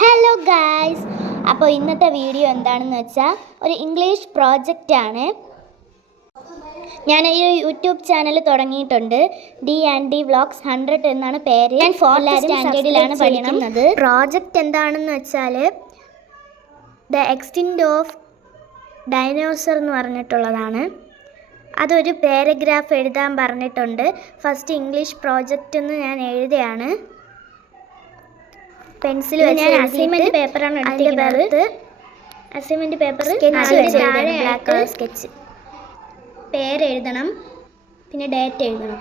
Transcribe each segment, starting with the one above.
Hello guys അപ്പോൾ ഇന്നത്തെ video എന്താണെന്ന് വെച്ചാൽ ഒരു ഇംഗ്ലീഷ് പ്രോജക്റ്റ് ആണ്. ഞാൻ ഈ യൂട്യൂബ് ചാനൽ തുടങ്ങിയിട്ടുണ്ട്. D and D vlogs hundred എന്നാണ് പേര്. ഞാൻ ഫോർത്ത് സ്റ്റാൻഡേർഡിലാണ് പഠിക്കുന്നത്. പ്രോജക്റ്റ് എന്താണെന്ന് വെച്ചാൽ ദ എക്സ്റ്റിൻഡ് ഓഫ് ഡൈനോസർ എന്ന് പറഞ്ഞിട്ടുള്ളതാണ്. അതൊരു പാരഗ്രാഫ് എഴുതാൻ പറഞ്ഞിട്ടുണ്ട്. ഫസ്റ്റ് ഇംഗ്ലീഷ് പ്രോജക്റ്റ് എന്ന് ഞാൻ എഴുതിയാണ്. പെൻസിൽ ഞാൻ അസൈൻമെന്റ് പേപ്പറാണ് എടുത്തിരിക്കുന്നത്. അസൈൻമെന്റ് പേപ്പർ ബ്ലാക്ക് സ്കെച്ച് പേരെഴുതണം പിന്നെ ഡേറ്റ് എഴുതണം.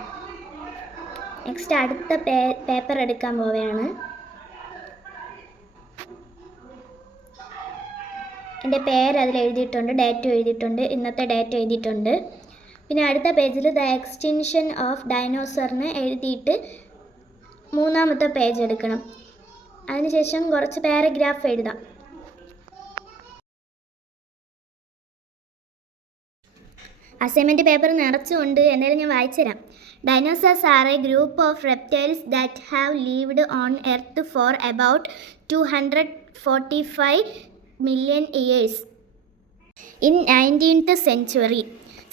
നെക്സ്റ്റ് അടുത്ത പേപ്പർ എടുക്കാൻ പോവുകയാണ്. എന്റെ പേര് അതിൽ എഴുതിയിട്ടുണ്ട്. ഡേറ്റ് എഴുതിയിട്ടുണ്ട്. ഇന്നത്തെ ഡേറ്റ് എഴുതിയിട്ടുണ്ട്. പിന്നെ അടുത്ത പേജിൽ ദ എക്സ്റ്റൻഷൻ ഓഫ് ഡൈനോസറിന് എഴുതിയിട്ട് മൂന്നാമത്തെ പേജ് എടുക്കണം. അതിനുശേഷം കുറച്ച് പാരഗ്രാഫ് എഴുതാം. അസൈൻമെന്റ് പേപ്പർ നിറച്ചുകൊണ്ട് എന്തായാലും ഞാൻ വായിച്ചുതരാം. Dinosaurs are a group of reptiles that have lived on earth for about two hundred forty five million years in nineteenth century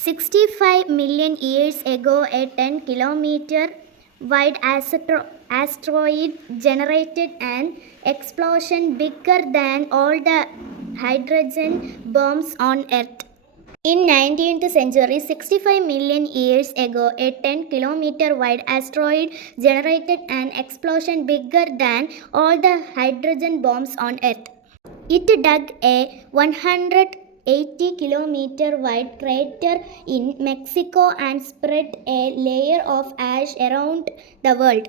sixty five million years ago a ten kilometre wide astro- asteroid generated an explosion bigger than all the hydrogen bombs on earth. In 19th century 65 million years ago a 10 kilometer wide asteroid generated an explosion bigger than all the hydrogen bombs on earth. It dug a 180 kilometer wide crater in Mexico and spread a layer of ash around the world.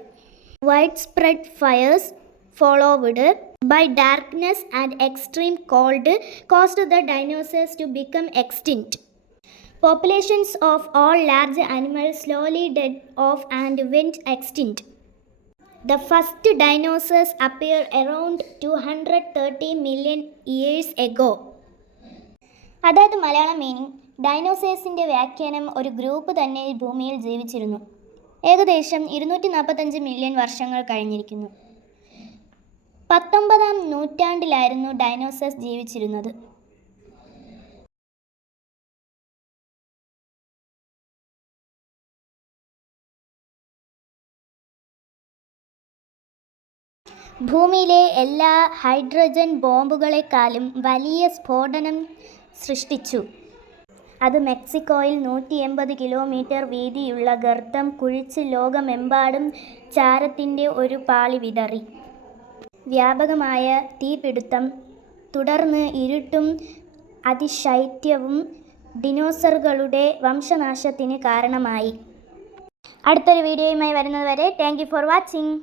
Widespread fires followed by darkness and extreme cold caused the dinosaurs to become extinct. Populations of all large animals slowly died off and went extinct. The first dinosaurs appeared around 230 million years ago. അതായത് Malayalam meaning ഡൈനോസേഴ്സിന്റെ വ്യാഖ്യാനം ഒരു group തന്നെ ഭൂമിയിൽ ജീവിച്ചിരുന്നു. ഏകദേശം ഇരുന്നൂറ്റി നാൽപ്പത്തഞ്ച് million വർഷങ്ങൾ കഴിഞ്ഞിരിക്കുന്നു. പത്തൊമ്പതാം നൂറ്റാണ്ടിലായിരുന്നു ഡൈനോസേഴ്സ് ജീവിച്ചിരുന്നത്. ഭൂമിയിലെ എല്ലാ ഹൈഡ്രജൻ ബോംബുകളെക്കാളും വലിയ സ്ഫോടനം സൃഷ്ടിച്ചു. അത് മെക്സിക്കോയിൽ നൂറ്റി എൺപത് കിലോമീറ്റർ വീതിയുള്ള ഗർത്തം കുഴിച്ച് ലോകമെമ്പാടും ചാരത്തിന്റെ ഒരു പാളി വിതറി. വ്യാപകമായ തീപിടുത്തം തുടർന്ന് ഇരുട്ടും അതിശൈത്യവും ഡിനോസറുകളുടെ വംശനാശത്തിന് കാരണമായി. അടുത്തൊരു വീഡിയോയുമായി വരുന്നതുവരെ താങ്ക് ഫോർ വാച്ചിങ്